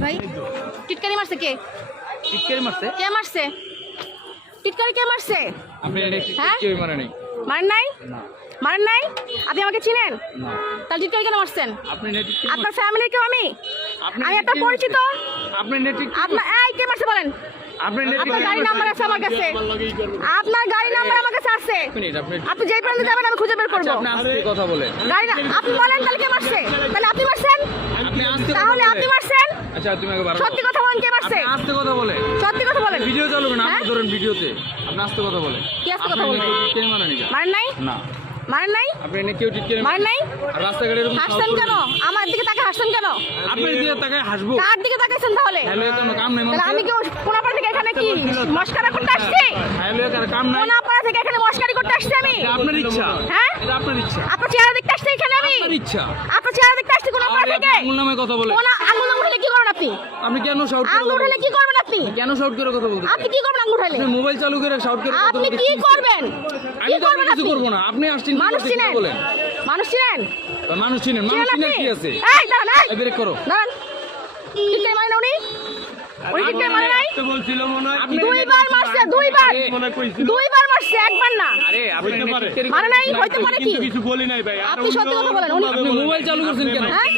ভাই টিটকারি মারছে কে? টিটকারি মারছে? কে মারছে? টিটকারি কে মারছে? আপনি হ্যাঁ? কেউ মারে নাই। মারেন নাই? না মারেন নাই? আপনি আমাকে চিনেন? না তাহলে টিটকারি কেন মারছেন? আপনি টিটকারি আপনার ফ্যামিলির কেউ আমি? আপনি আমি একটা টিটকারি পরিচিত। আপনি আপনার এই কে মারছে বলেন? আপনি আপনার গাড়ি নাম্বার আছে আমার কাছে। আপনার গাড়ি নাম্বার আমার কাছে আছে। মিনিট আপনি আপনি যেই পর্যন্ত যাবেন আমি খুঁজে বের করব। আপনি আস্তে কথা বলেন। গাড়ি আপনি বলেন তাহলে কে মারছে? তাহলে আপনি মারছেন? আপনি আস্তে কথা তাহলে আপনি বলেন। মারছেন? আচ্ছা তুমি আগে বারবার সত্যি কথা বলেন কে মারছে? আপনি আস্তে কথা বলেন। সত্যি কথা বলেন। ভিডিও চালু করেন হ্যাঁ? আপনি ধরেন ভিডিওতে আপনি আস্তে কথা বলেন। কি আস্তে কথা বলবো? টিটকারি মারে নাই মারেন নাই? না মারেন নাই? আপনি এনে কেউ টিটকারি মারেন নাই? আর রাস্তাঘাটে এরকম হাসছেন কেন? আমার দিকে তাকে হাসছেন কেন? আপনি দিয়ে তাকায় হাসবো কার দিকে তাকাইছেন তাহলে? হ্যালো কোনো কাম নাই তাহলে আমি কি কোনাপাড়া থেকে এখানে কি মস্কারা করতে আসছি? হ্যালো কার কাম নাই কোনাপাড়া থেকে এখানে মস্কারি করতে আসছি আমি? এটা আপনার ইচ্ছা হ্যাঁ? এটা আপনার ইচ্ছা আপনার চেহারা দেখতে আসছি এখানে আমি? আপনার ইচ্ছা আপনার চেহারা দেখতে আসছি কোনাপাড়া আরে থেকে? আপনি আঙুল নামে কথা বলেন কোনা আঙুল উঠালে কি করবেন আপনি? আপনি কেন শাউট করে আঙুল কথা উঠালে বলছেন? কি করবেন আপনি? কেন শাউট করে কথা বলতেছেন আপনি কি করবেন আঙুল উঠালে? আপনি মোবাইল চালু করে শাউট করে কথা আপনি বলতেছেন কি করবেন? আমি কি তো আপনার করবেন কিছু আপনি? করব না আপনি আসছেন মানুষ চিনেন? বলেন মানুষ চিনেন? মানুষ চিনেন মানুষ চিনেন চিনেন আপনি? কি আছে এই দাঁড়ান এই ব্রেক করো দাঁড়ান টিটকারি মারেন উনি? উনি টিটকারি মারে নাই? বলছিল মনে হয় আপনি দুইবার মারছে দুইবার মনে হয় কইছিল দুইবার মারছে একবার না আরে আপনি হইতে পারে। টিটকারি মারে নাই হইতে পারে কি? কিন্তু কিছু বলি নাই ভাই আপনি সত্যি কথা বলেন উনি আপনি মোবাইল চালু করছেন কেন হ্যাঁ?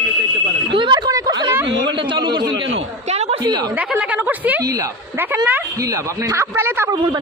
দুইবার করে করছে আরে না? আপনি মোবাইলটা চালু করছেন কেন কেন করছি? কি লাভ? দেখেন না কেন করছি? কি লাভ দেখেন না? কি লাভ আপনি থাপ পেলে তারপর বলবেন